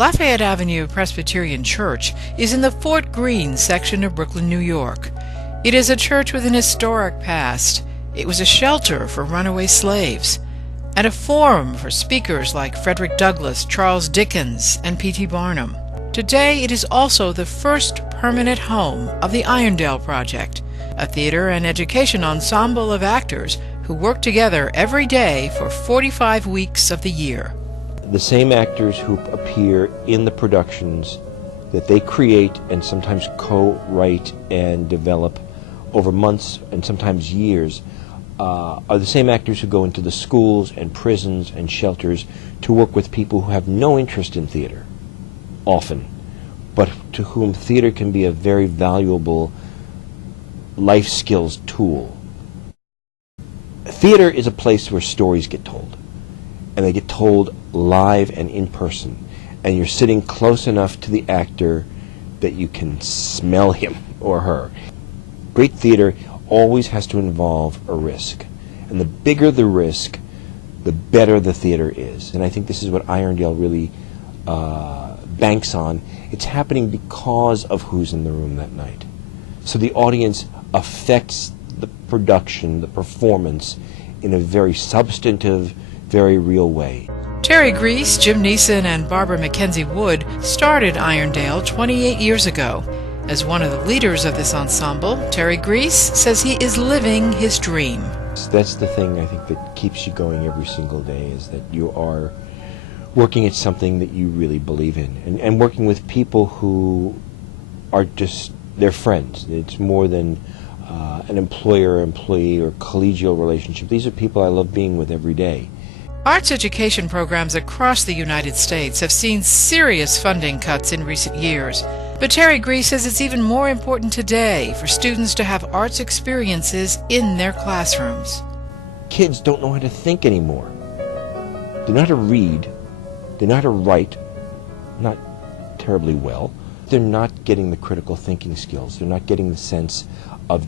Lafayette Avenue Presbyterian Church is in the Fort Greene section of Brooklyn, New York. It is a church with an historic past. It was a shelter for runaway slaves and a forum for speakers like Frederick Douglass, Charles Dickens, and P.T. Barnum. Today it is also the first permanent home of the Irondale Project, a theater and education ensemble of actors who work together every day for 45 weeks of the year. The same actors who appear in the productions that they create and sometimes co-write and develop over months and sometimes years are the same actors who go into the schools and prisons and shelters to work with people who have no interest in theater, often, but to whom theater can be a very valuable life skills tool. Theater is a place where stories get told, and they get told live and in person, and you're sitting close enough to the actor that you can smell him or her. Great theater always has to involve a risk, and the bigger the risk, the better the theater is. And I think this is what Irondale really banks on. It's happening because of who's in the room that night. So the audience affects the production, the performance, in a very substantive, very real way. Terry Greiss, Jim Neeson, and Barbara Mackenzie Wood started Irondale 28 years ago. As one of the leaders of this ensemble, Terry Greiss says he is living his dream. That's the thing I think that keeps you going every single day, is that you are working at something that you really believe in, and working with people who are just, they're friends. It's more than an employer-employee or collegial relationship. These are people I love being with every day. Arts education programs across the United States have seen serious funding cuts in recent years. But Terry Greiss says it's even more important today for students to have arts experiences in their classrooms. Kids don't know how to think anymore. They know how to read, they know how to write, not terribly well. They're not getting the critical thinking skills. They're not getting the sense of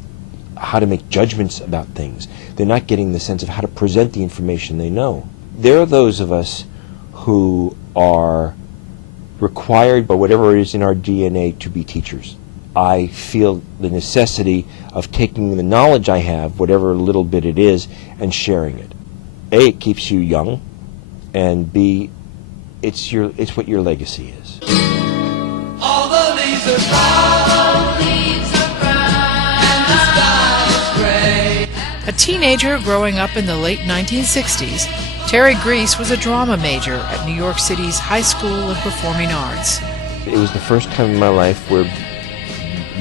how to make judgments about things. They're not getting the sense of how to present the information they know. There are those of us who are required by whatever it is in our DNA to be teachers. I feel the necessity of taking the knowledge I have, whatever little bit it is, and sharing it. A, it keeps you young, and B, it's what your legacy is. All the leaves are brown, and the sky is gray. A teenager growing up in the late 1960s, Terry Greiss was a drama major at New York City's High School of Performing Arts. It was the first time in my life where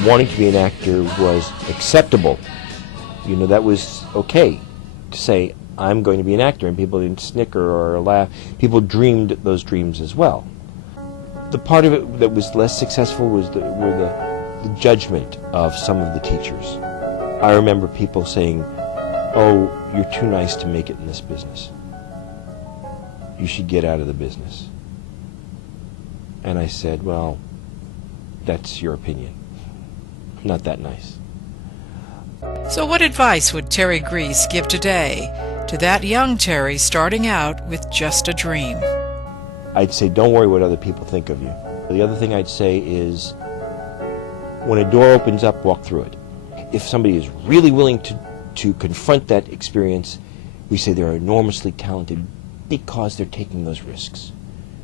wanting to be an actor was acceptable. You know, that was okay to say, I'm going to be an actor, and people didn't snicker or laugh. People dreamed those dreams as well. The part of it that was less successful was the judgment of some of the teachers. I remember people saying, oh, you're too nice to make it in this business. You should get out of the business. And I said, well, that's your opinion. I'm not that nice. So what advice would Terry Greiss give today to that young Terry starting out with just a dream? I'd say don't worry what other people think of you. The other thing I'd say is when a door opens up, walk through it. If somebody is really willing to confront that experience, we say they're enormously talented because they're taking those risks.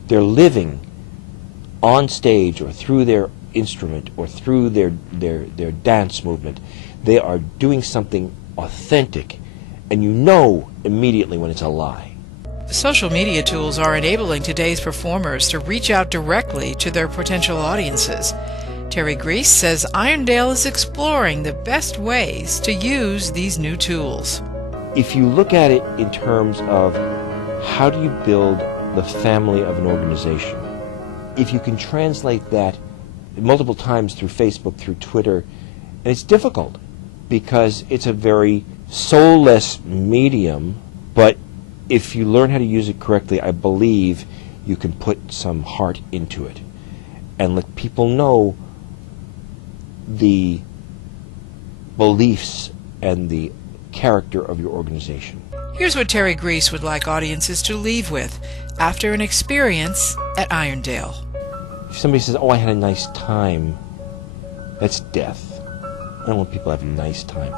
They're living on stage or through their instrument or through their dance movement. They are doing something authentic, and you know immediately when it's a lie. Social media tools are enabling today's performers to reach out directly to their potential audiences. Terry Greiss says Irondale is exploring the best ways to use these new tools. If you look at it in terms of how do you build the family of an organization, if you can translate that multiple times through Facebook, through Twitter, and it's difficult because it's a very soulless medium, but if you learn how to use it correctly, I believe you can put some heart into it and let people know the beliefs and the character of your organization. Here's what Terry Greiss would like audiences to leave with after an experience at Irondale. If somebody says, "Oh, I had a nice time," that's death. I don't want people to have a nice time.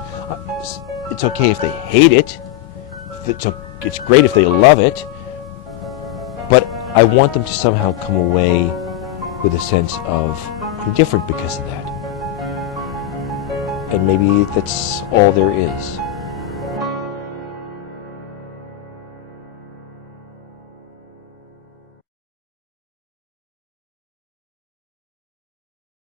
It's okay if they hate it. It's great if they love it. But I want them to somehow come away with a sense of, I'm different because of that. And maybe that's all there is.